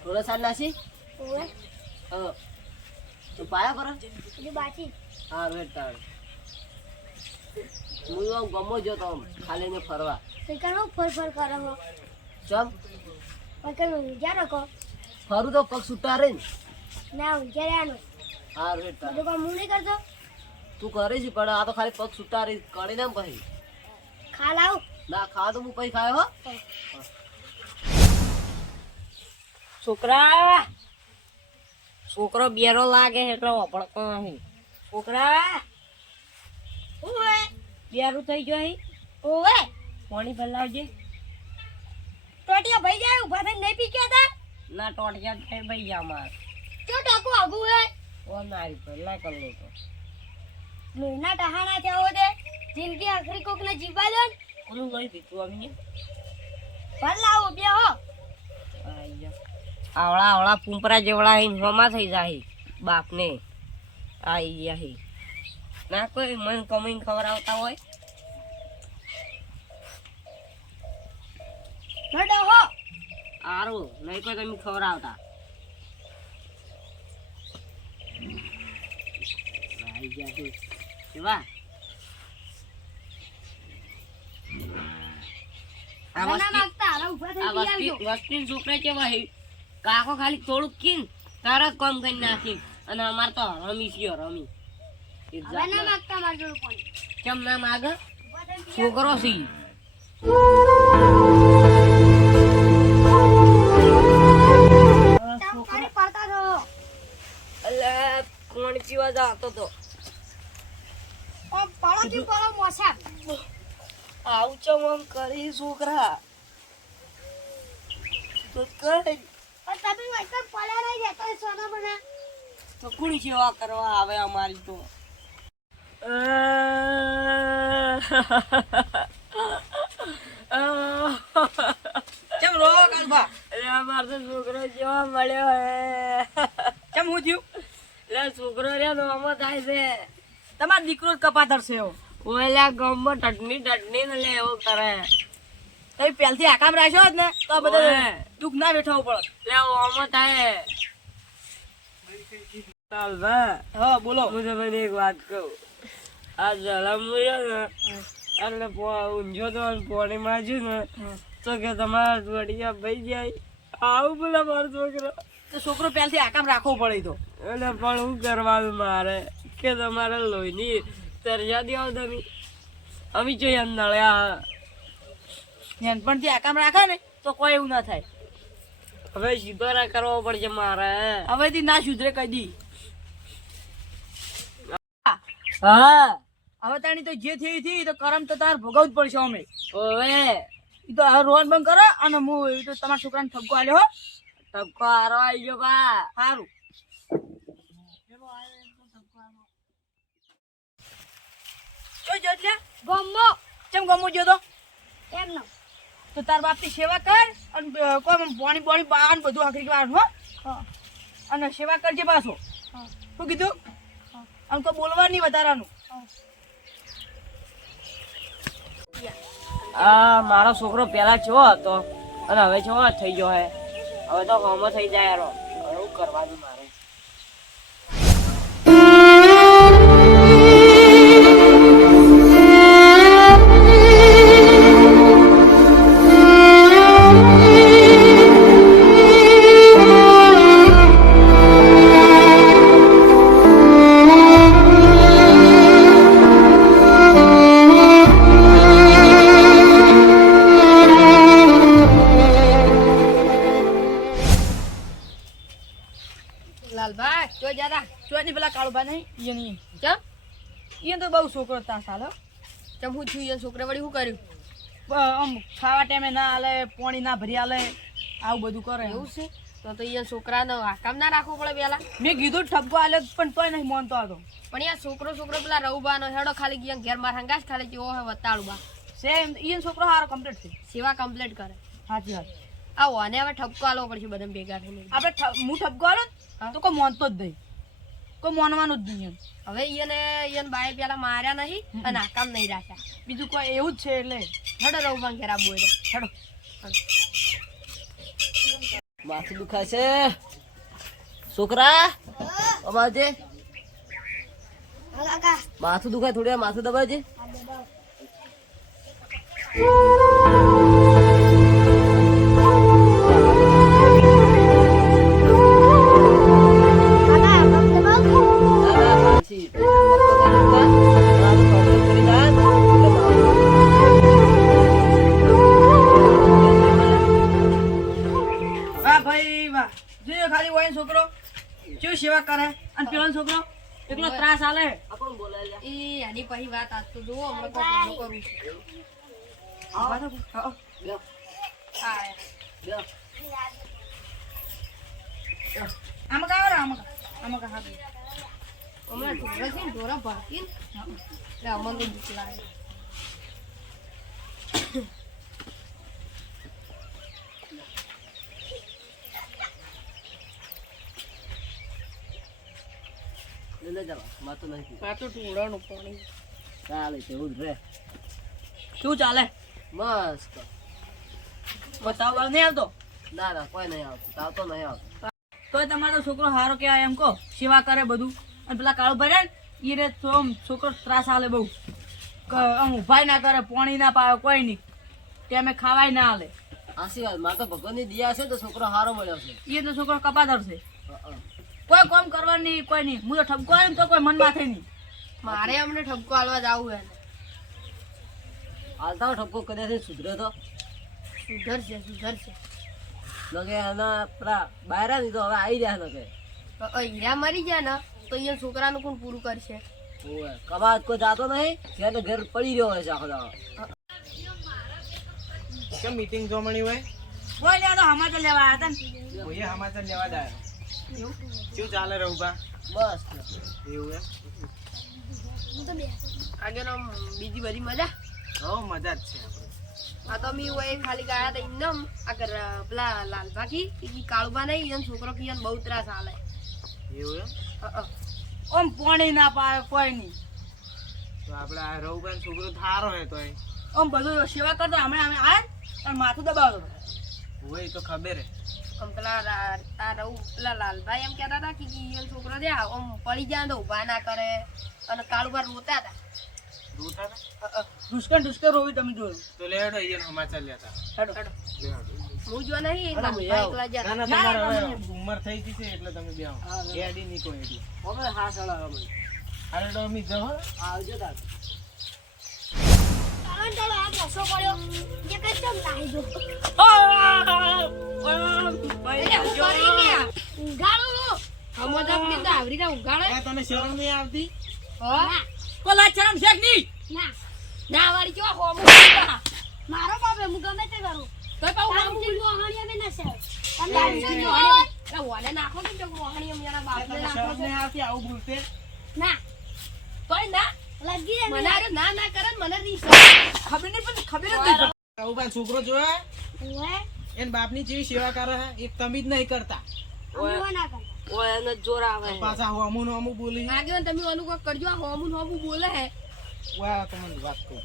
થોડા સાલ નાસી ઓવે તો પાયા કરો એ બાકી હા રેડ તાળ હું આમ ગમો જો તો ખાલી ને ફરવા તો કાનો ફર કરો હો ચમ પણ વિચારો કો ફરું તો પગ છૂટા રે ના વિચાર્યાનો હા રેડ તાળ બધું કામ હું નહીં કરતો તું કરે છે પણ આ તો ખાલી પગ છૂટા રે કરી ના પછી ખા લાવ ના ખાવા તો હું પછી ખાયો હો છોકરા છોકરો બેરો લાગે એટલે વપડતો નહીં છોકરા ઓવે બેરું થઈ ગયો ઓવે પાણી ભલાવજે ટોટિયા ભાઈ જાય ઉભા થઈને નહીં પી ગયા તા ના ટોટિયા થઈ ભાઈ જા માર ક્યો ટાકો આગુ હે ઓ નારી ભલા કર લો તો લોહીના ટહાણા થયા દે જિંદગી આખરી કોક ને જીવા દો ઓલું લઈ દીધું અમે ભલ લાવો બે હો આવડા આવડા પુંપરા જેવડા હી હોમાં થઈ જાય બાપને આઈ ગયા હી ના કોઈ મન કમીને ખવડાવતા હોય નડો હો સારું નહીં કોઈ તમે ખવડાવતા આઈ ગયા હી કેવા ના માંગતા હારા ઉભા થઈ આ ગયા આવજો વસ્તી છોકરા કેવા હે કાકો ખાલી થોડુંક કીન તારા કામ કરી નાખી અને અમાર તો રમી છે રમી હવે ના માંગતા માર જોડે પાણી કેમ ના માગ ઉભા થઈને છોકરો સી તારી પડતા છો અલે કોણ પીવા જાતો તો ઓ પાળો કી પાળો મોસા આવું ચમ કરી છોકરા તો કઈ પણ તમે વૈકર પડ્યા નહીં જતો સોના બના તો કોની સેવા કરવા આવે અમારી તો કેમ રો કાલબા અરે અમાર તો છોકરો જેવા મળ્યો હે કેમ હું થયું એટલે છોકરો રે નોમો થાય છે તમારો દીકરો જ કપાતર છે એવો ઓલા ગામમાં ટટની ને લે એવું કરે તમે પહેલથી આકામ રાખ્યો જ ને તો આ બધું ઓય. દુઃખ ના બેઠાવું પડે લે ઓમો થાય ચાલભા હા બોલો હું તમને એક વાત કહું આ જલમ ને એટલે ઊંઝો તો પોણી માજ્યું ને તો કે તમારા જોડિયા ભાઈ જાય આવું બોલા મારો છોકરો તો છોકરો પહેલથી આકામ રાખવો પડે તો એટલે પણ શું કરવાનું મારે કે તમારે લોહીની તરજા દેવો તમે અમે જોઈએ નળ્યા નાનપણથી આકામ રાખે ને તો કોઈ એવું ના થાય હવે સુધારા કરવો પડશે મારે હવેથી ના સુધરે કહી દી હા હવે તાણી તો જે થયું થયું તો કરમ તો તાર ભોગવવું જ પડશે અમે ઓવે ઈ તો હવે રોન બંધ કરો અને હું એ તો તમારા છોકરાને ઠપકો આલ્યો હો ટપકો હારો આવી ગયો બા સારું જોઈ જો એટલે ગમો ચમ ગમો જો તો એમ ન તો તાર બાપની સેવા કર અને કોઈ પાણી બોણી બાણ બધું આખરી વાર હો હા અને સેવા કરજે પાછો હા શું કીધું અને કોઈ બોલવા નહીં વધારાનું આ મારો છોકરો પેલા ચેવો હતો અને હવે ચેવો થઈ ગયો હે હવે તો હોમો થઈ જાય યાર હવે શું કરવાનું મારે લાલભાઈ જો જાદા જો ની પેલા કાળુભા નહીં એની ચમ એ તો બહુ છોકરો તા સાલો ચમ હું છું એ છોકરા વળી શું કર્યું આમ ખાવા ટાઈમે ના આલે પાણી ના ભરી આલે આવું બધું કરે એવું છે તો એ છોકરાને આકામ ના રાખવું પડે પેલા મેં કીધું ઠપકો આલ્યો પણ તોય નહીં માનતો હતો પણ યાર છોકરો પેલા રઉબાનો હેડો ખાલી ગયા ઘેર માર હંગાસ ખાલી જેવો હોય વતાળું બા સેમ ઈ છોકરો હારો કમ્પ્લીટ છે સેવા કમ્પ્લીટ કરે સાચી વાત આ ઓને હવે ઠપકો આલવો પડશે બધા ભેગા થઈને આપણે હું ઠપકો આલો તો કોઈ માનતો જ નહીં કોઈ માનવાનું જ નહીં હવે ઈયને બાએ પેલા માર્યા નહીં અને આકામ નહીં રાખ્યા બીજું કોઈ એવું જ છે એટલે હેડો રઉબાન ઘેર આબુ એટલે હેડો હેડો માથું દુખાય છે છોકરા અમારે કાકા માથું દુખાય થોડી વાર માથું દબાવજે કાકા પગ દબાવ ના, ના, પાછી. આ તો control કરી નાખ. એટલે વાહ ભાઈ વાહ જોયો ખાલી હોય ને છોકરો કેવી સેવા કરે અને પેલો છોકરો એકલો ત્રાસ આલે આ કોણ બોલે છે? એ આની પછી વાત આજ તો જુઓ હમણાં કોક કરું લ્યો, હા લ્યો. આમાં કા આવે આમાં કા હા હમણાં ઢોરા છે ને ઢોરા ભાગી એટલે અમને બીક લાગે લઈ જવા માથું નહીં પીવું. પાછું ઢોરાનું પાણી ચાલે તેવું જ રે શું ચાલે મસ્ત બતાવ બાવ નહીં આવતો ના ના કોઈ નહીં આવતું તાવ તો નહીં આવતું તોય તમારો છોકરો હારો કહેવાય એમ કહો સેવા કરે બધું અને પેલા કાળું ભર્યા ને એ રે તો આમ છોકરો ત્રાસ આલે બહુ આમ ઉભાય ના કરે પાણી ના પાવે કોઈ નહીં ટેમે ખાવાય ના આલે આશીર્વાદ મારે તો ભગવાનની દયા છે તો છોકરો સારો મળ્યો છે એ તો છોકરો કપાદર છે હં. કોઈ કામ કરવાની કોઈ નહીં હું તો ઠપકો આવ્યો ને તો કોઈ મન માથે નહીં મારે અમને ઠપકો આલવા જવું એને હાલતા ઠપકો કર્યા છે સુધરે તો સુધરશે લગે એના પેલા બાયરા ની તો હવે આવી રહ્યા લગે હીરા મરી ગયા ને તો અહીંયા છોકરાનું કોણ પૂરું કરશે ઓવે કબાત કોઈ જાતો નહીં જેને ઘર પડી રહ્યો હોય છે આખો દાડો કેમ મીટિંગ જોમણી હોય કોઈ નહીં આ તો સમાચાર લેવા આવ્યા હતા ને કોઈએ સમાચાર લેવા જ આવ્યો શું ચાલે રહુબા બસ એવું એમ આગળ બીજી બધી મજા હો મજા જ છે આપણે આ તો મી હોય ખાલી ગયા હતા એકદમ આગળ પેલા લાલભાગી ઈ કાળુબા નહીં એનો છોકરો કિયન બહુ ત્રાસ આલે એવું એમ આમ પાણી ના પાવે કોઈ નહીં તો આપણે આ રહુબા છોકરો થારો હે તો આમ બધું સેવા કરતો હમણાં અમે આયા અને માથું દબાવતો હોય તો ખબર હે આમ પેલા પેલા લાલભાઈ એમ કહેતા હતા કે ઈયન છોકરો છે આમ પડી જાય તો ઊભા ના કરે અને કાળુબા રોતા હતા રોતા હતા ઢુસકન રોવી તમે જોયું તો લેડો અહીંયા સમાચાર લેતા હેડો લેડો. હું જો નહીં અરે ભાઈ, આવો. એકલા જા ના ના તમારે હવે ઉંમર થઈ ગઈ છે એટલે તમે બે આવો હા, ના. એડી નહીં કોઈ એડી હવે હા સળા હવે અરે તો અમી જહો આવજો તાર ચાલો આ રસો પડ્યો જે કઈ ચમ નાહી જો ઉગાડો હમો તો કે આવરી ના ઉગાડો એ તને શરમ નહીં આવતી કોલા શરમ છે કે નહીં ના ના વાળી જો હોમો મારો બાપે હું ગમે તે કરું તો પાઉ નામ થી મોહણી અમે ના છે તમે આવું જો એ ઓલે નાખો કે જો મોહણી અમે યાર બાપ ને તને નાખો શરમ નહીં આવતી આવું બોલતે ના તોય ના લગી મને અરે ના ના કરે ને મને રીસ ખબર નહીં પણ ખબર જ નહીં રહુબા છોકરો જોયા ઓએ એન બાપની જેવી સેવા કરે હે એક તમે જ નહીં કરતા અમો ના કરે ઓય એને જોર આવે પાછા હું અમુ બોલી આગળ તમે ઓનું કોક કરજો આ હોમું હોમું બોલે હે વાહ તમને વાત કહું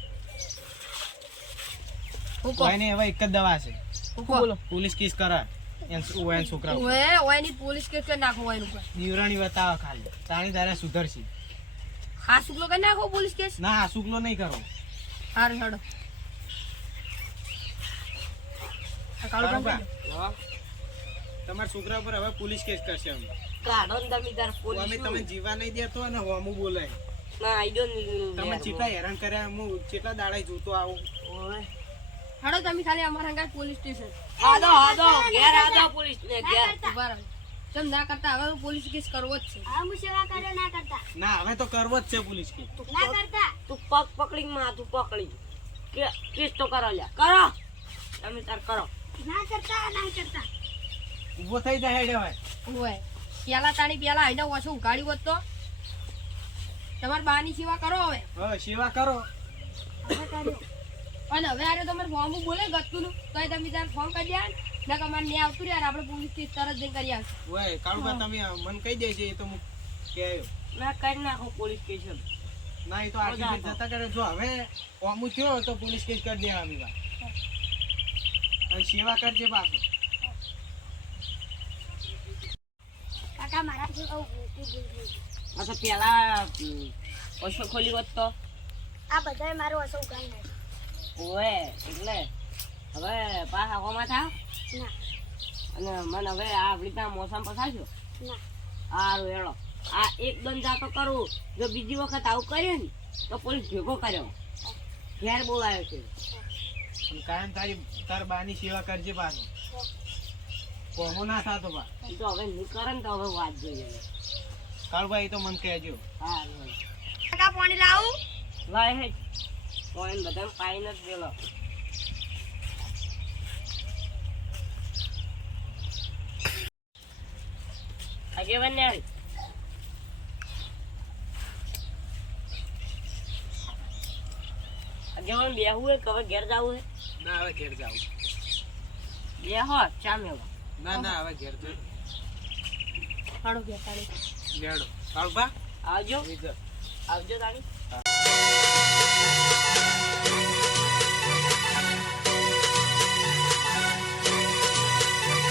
હું કોઈ ને હવે એક જ દવા છે બોલો પોલીસ કેસ કરે એન છોકરા ઉપર. ઓએ ઓય ની પોલીસ કેસ કે નાખો ઓય ઉપર દીવરાણી બતાવે ખાલી તાણી તારે સુધરશી હા શુક્લો કે નાખો પોલીસ કેસ ના હા શુક્લો નહીં કરો હારું હેડો આ કાળું કામ બરાબર. કરજો. તમારા છોકરા ઉપર હવે પોલીસ કેસ કરશે અમે કાઢો ને તમે તાર અમે તમે જીવા નહીં દેતો અને હોમું બોલે ના આઈડો તમે ચેટલા હેરાન કર્યા હું ચેટલા દાડા જોતો આવું હેડો તમે ખાલી અમારા અંગાત પોલીસ સ્ટેશન આદો ઘેર આદો પોલીસ ને ઘેર ઉભા રહો તમે ના કરતા હવે તો પોલીસ કેસ કરવો જ છે હું સેવા કર્યો ના કરતા ના હવે તો કરવો જ છે પોલીસ કેસ ના કરતા તું પગ પકડી માથું પકડી કે કેસ તો કરો લ્યા કરો તમે તાર કરો ના કરતા ઊભો થઈ જાય હેડે હોય ઓય પેલા તાણી પેલા આઈને ઓછો ઉઘાડી હોત તો તમારી બાની સેવા કરો હવે હવે સેવા કરો અને હવે આરે તમારે ફોર્મ બોલે ગતું નું તો તમે તાર ફોર્મ કરી દે ના કે અમારે નહીં આવતું યાર આપણે પોલીસ કેસ તરત જઈને કરી આવશું ઓય કાળુબા તમે મને કહી દેજે એ તો હું કે આવ્યો ના કરી નાખો પોલીસ સ્ટેશન ના એ તો આખી ફેર જતા કરે જો હવે ઓમું થયો તો પોલીસ કેસ કરી દેવાની વાત અને સેવા કરજે પાછો કાકા મારાથી મોટી ભૂલ થઈ ગઈ. આ તો પેલા ઓછો ખોલી હોત તો આ બધાએ મારો અસર ઉગાડી નાખ્યો. ઓએ એટલે હવે પાછા હોમાં થાવ ના અને મને હવે આ આપણી ત્યાં મોસમ પસારજો ના સારું હેડો આ એક દંડા તો કરું જો બીજી વખત આવું કર્યું ને તો પોલીસ ભેગો કર્યો ઘેર બોલાયો છે પણ કાયમ તાર બાની સેવા કરજે પાછો કોમો ના થાતો બા એ તો હવે નહીં કરે ને તો હવે વાત જોઈએ કાળભાઈ તો મને કહેજો હા કાકા પાણી લાવું. લાય હે તો એને બધા પાઈ નથી દેલો આગેવાન ને આવી આગેવાન બેહવું હે કે હવે ઘેર જવું હે ના હવે ઘેર જાવ બેહો ચા મેળો ના ના હવે ઘેર જાવ હાડો ગયા તાળી લેડો કાળભા આવજો આવજો તાણી હા